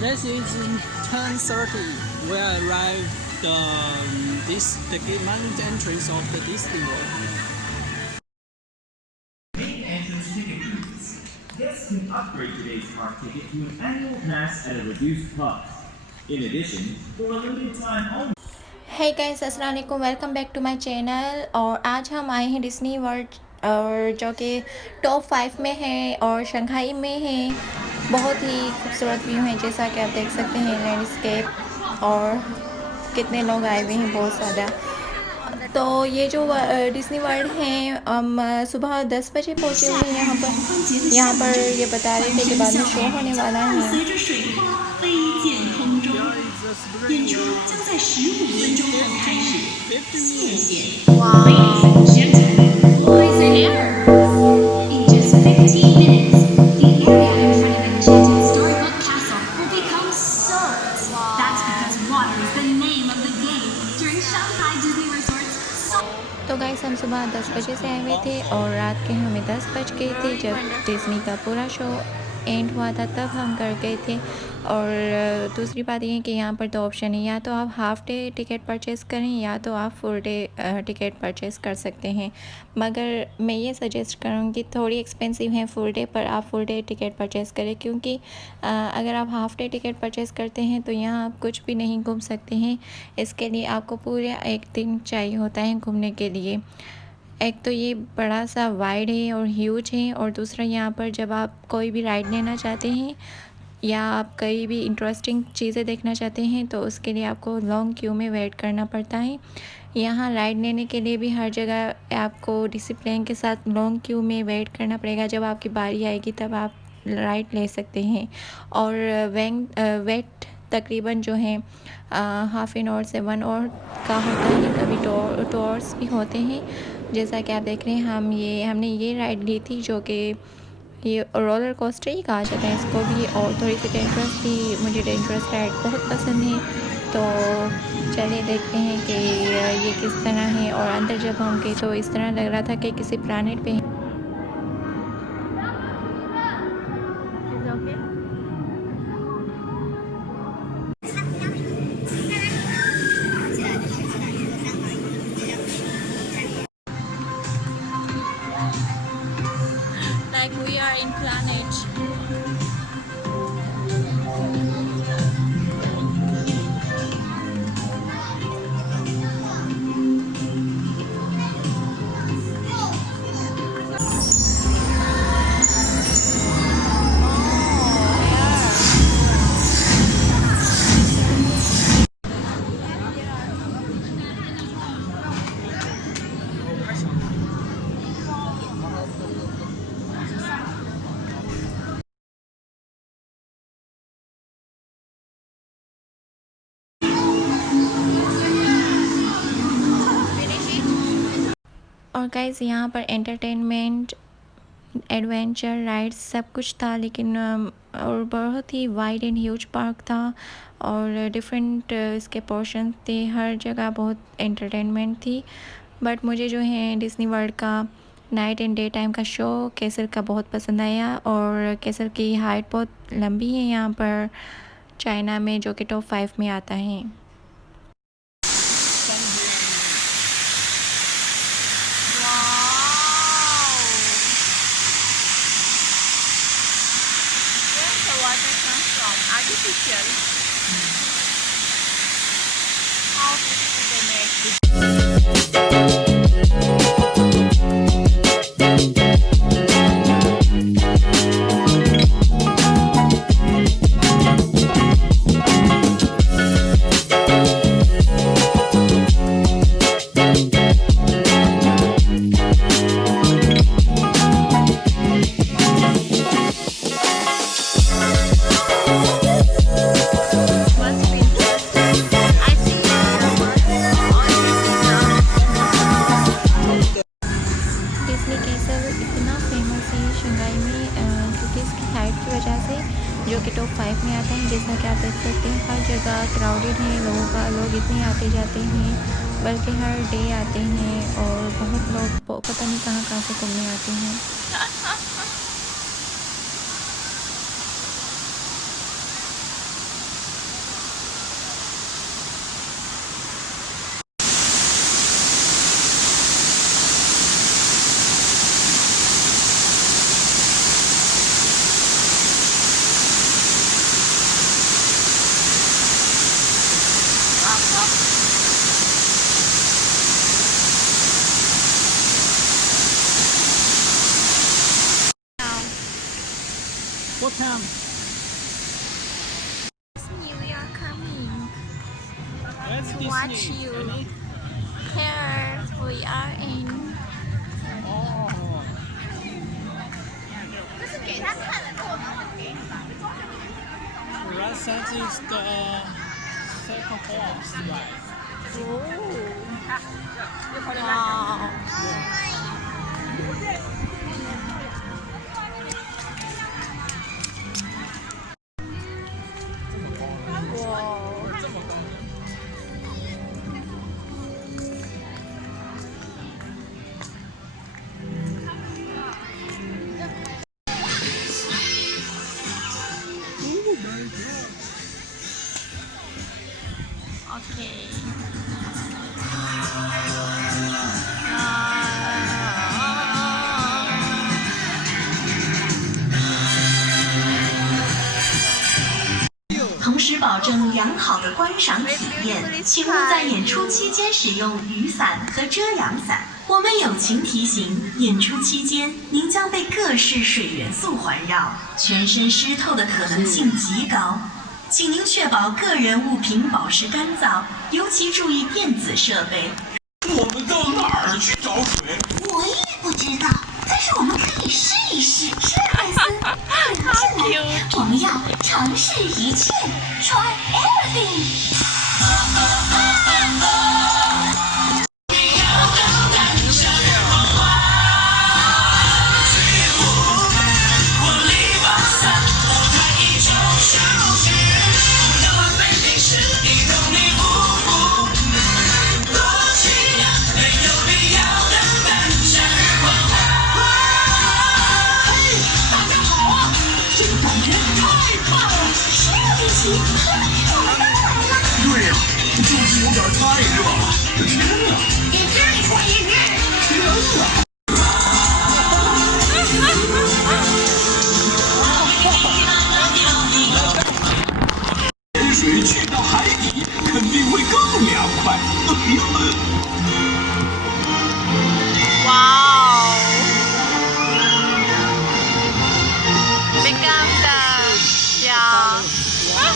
This is 10:30. We arrived the main entrance of the Disney World. Main entrance ticket booths. Guests can upgrade today's park ticket to an annual pass at a reduced cost. In addition, for a limited time only. Hey guys अस्सलाम वालेकुम, welcome back to my channel. और आज हम आए हैं Disney world, और जो कि टॉप 5 में है और शंघाई में है। बहुत ही खूबसूरत व्यू है, जैसा कि आप देख सकते हैं लैंडस्केप। और कितने लोग आए हुए हैं, बहुत ज़्यादा। तो ये जो डिज्नी वर्ल्ड है, हम सुबह 10 बजे पहुँचे हुए हैं यहाँ पर ये बता रहे थे कि बाद में शो होने वाला है। 演出将在15分钟后开始，谢谢。Boys and air. In just 15 minutes, the area in front of Enchanted Storybook Castle will become soaked. That's because water is the name of the game during Shanghai Disney Resort's. तो guys हम सुबह 10 बजे से आए हुए थे और रात के हमें 10 बज गए थे जब डिज़नी का पूरा शो एंड हुआ था, तब हम कर गए थे। और दूसरी बात ये है कि यहाँ पर दो ऑप्शन है, या तो आप हाफ़ डे टिकट परचेज़ करें या तो आप फुल डे टिकट परचेज़ कर सकते हैं। मगर मैं ये सजेस्ट करूँगी, थोड़ी एक्सपेंसिव है फुल डे, पर आप फुल डे टिकट परचेज़ करें, क्योंकि अगर आप हाफ़ डे टिकट परचेज़ करते हैं तो यहाँ आप कुछ भी नहीं घूम सकते हैं। इसके लिए आपको पूरा एक दिन चाहिए होता है घूमने के लिए। एक तो ये बड़ा सा वाइड है और ह्यूज है, और दूसरा यहाँ पर जब आप कोई भी राइड लेना चाहते हैं या आप कहीं भी इंटरेस्टिंग चीज़ें देखना चाहते हैं तो उसके लिए आपको लॉन्ग क्यू में वेट करना पड़ता है। यहाँ राइड लेने के लिए भी हर जगह आपको डिसिप्लिन के साथ लॉन्ग क्यू में वेट करना पड़ेगा। जब आपकी बारी आएगी तब आप राइड ले सकते हैं। और वेट तकरीबन जो है हाफ़ एन आवर से 1 आवर का होता है, कभी 2 आवर्स भी होते हैं। जैसा कि आप देख रहे हैं, हमने ये राइड ली थी, जो कि ये रोलर कोस्टर ही कहा जाता है इसको भी, और थोड़ी सी डेंजरस थी। मुझे डेंजरस राइड बहुत पसंद है। तो चलिए देखते हैं कि ये किस तरह है। और अंदर जब हम गए तो इस तरह लग रहा था कि किसी प्लानेट पे हैं। Like we are in planet. और गाइस यहाँ पर एंटरटेनमेंट, एडवेंचर राइड्स सब कुछ था, लेकिन और बहुत ही वाइड एंड ह्यूज पार्क था, और डिफरेंट इसके पोर्शन थे। हर जगह बहुत एंटरटेनमेंट थी। बट मुझे जो है डिज़नी वर्ल्ड का नाइट एंड डे टाइम का शो केसर का बहुत पसंद आया। और केसर की हाइट बहुत लंबी है यहाँ पर चाइना में, जो कि टॉप 5 में आता है। Artificial. How beautiful they make. Must be interesting. I see your Disney castle इतना फेमस है शंघाई में, क्योंकि इसकी हाइट की वजह से, जो कि टॉप 5 में आता है। जैसा कि आप देख सकते हैं, हर जगह क्राउडेड है, लोग इतने आते जाते हैं, बल्कि हर डे आते हैं। और बहुत लोग पता नहीं कहाँ कहाँ से घूमने आते हैं। Welcome. We are coming That's to watch Disney. you. Ready? Here we are in. Oh. Right side is the second horse ride. Wow. Okay. Ah. 同时保证良好的观赏体验，请勿在演出期间使用雨伞和遮阳伞。我们友情提醒：演出期间，您将被各式水元素环绕，全身湿透的可能性极高。请您确保个人物品保持干燥，尤其注意电子设备。我们到哪儿去找水？我也不知道，但是我们可以试一试，是艾斯。进来，我们要尝试一切 ，try everything。对呀，就是有点太热了。天哪！你这里说音乐，天哪！潜水去到海底，肯定会更凉快。Wow. Become the yeah. Wow.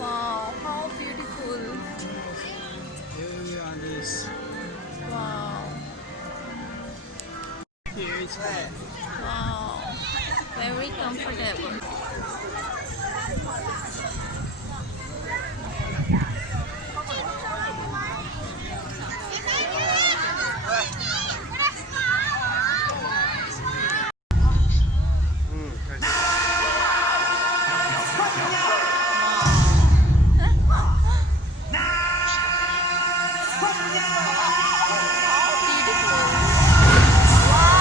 Wow, how beautiful. Here we are this. Wow. Here is bed. Wow. Very comfortable. Wow.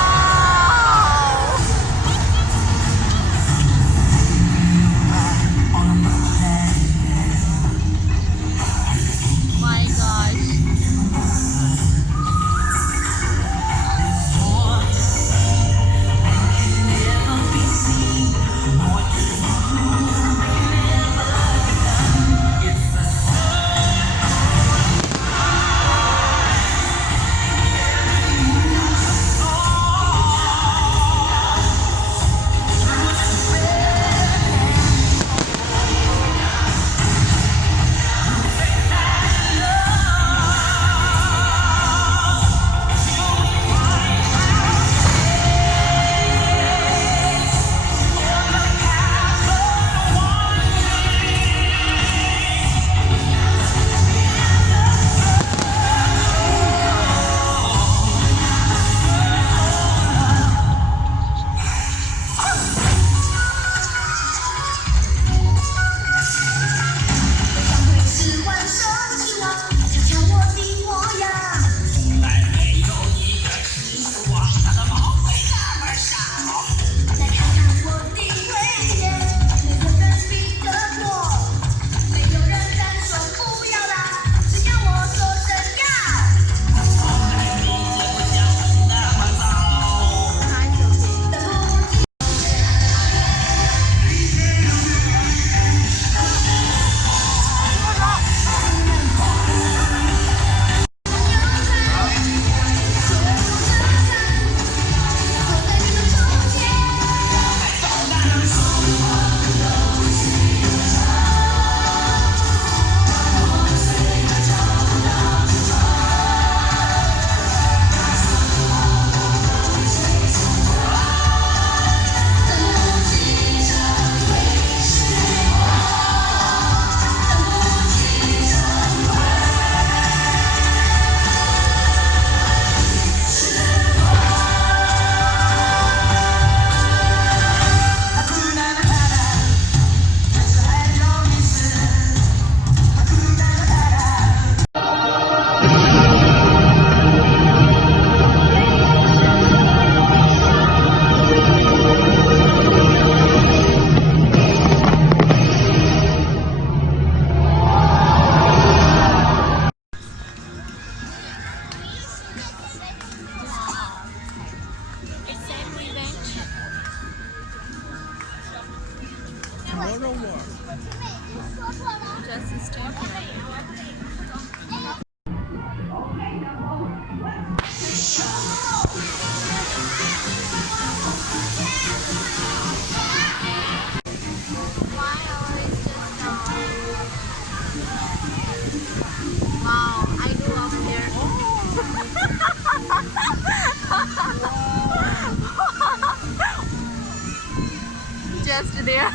just there. Yeah.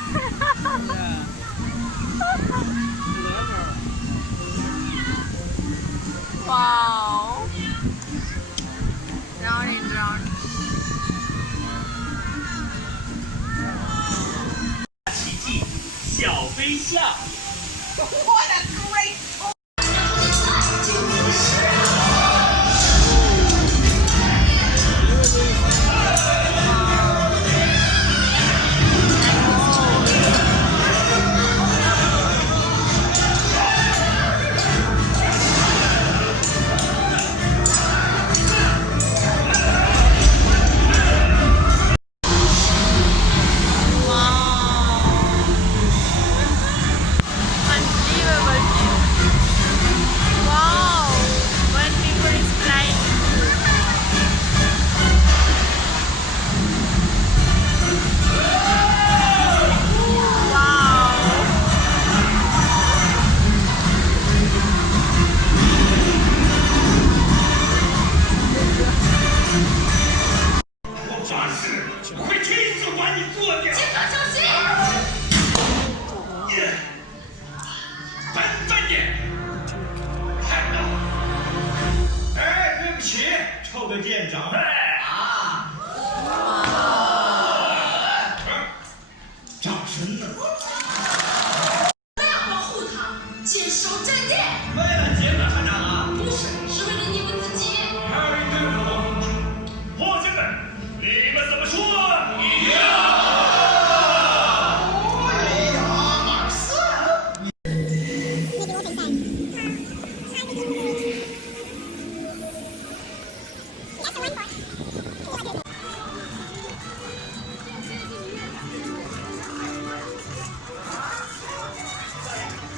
Clever. Wow. Round and round. 奇迹，小飞象。 Unbelievable view. Wow. One people is flying. Wow.我发誓，我会亲自把你做掉。耶！笨笨点！看到！哎，对不起，臭的店长。掌声呢？保护他，坚守阵地，为了杰克团长啊！不是，是为了你们自己。太对了，伙计们，你们怎么说？一样。哎呀，马斯！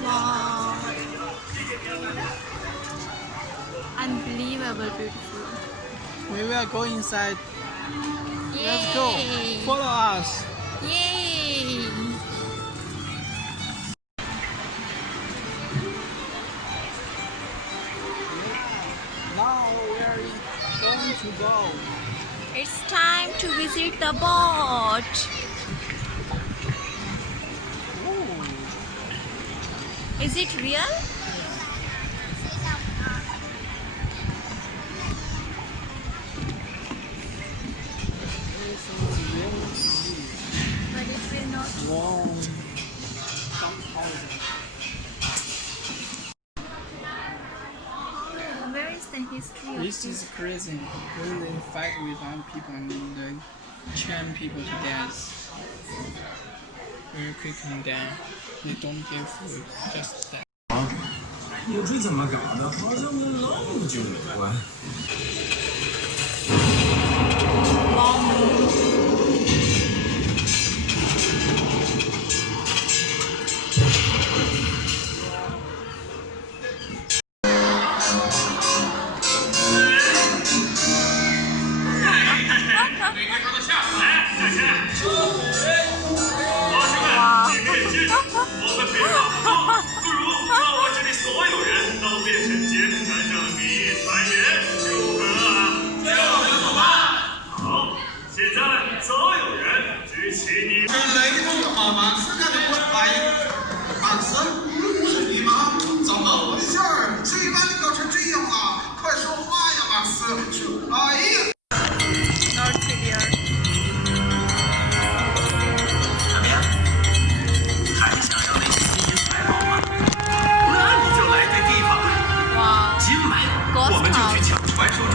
Wow. Unbelievable beautiful. We will go inside. Yay. Let's go. Follow us. Yay. Now we are going to go. It's time to visit the boat. Is it real? But it will not. Wow. Where is the history of This is crazy. When they fight with other people and they chain people to death. Very quick and then they don't give food, just that. 你这怎么搞的？好像跟老母就有关。 Not clear. 怎么样？还想要那些金银财宝吗？那你就来对地方了。Wow. 今晚我们就去抢传说中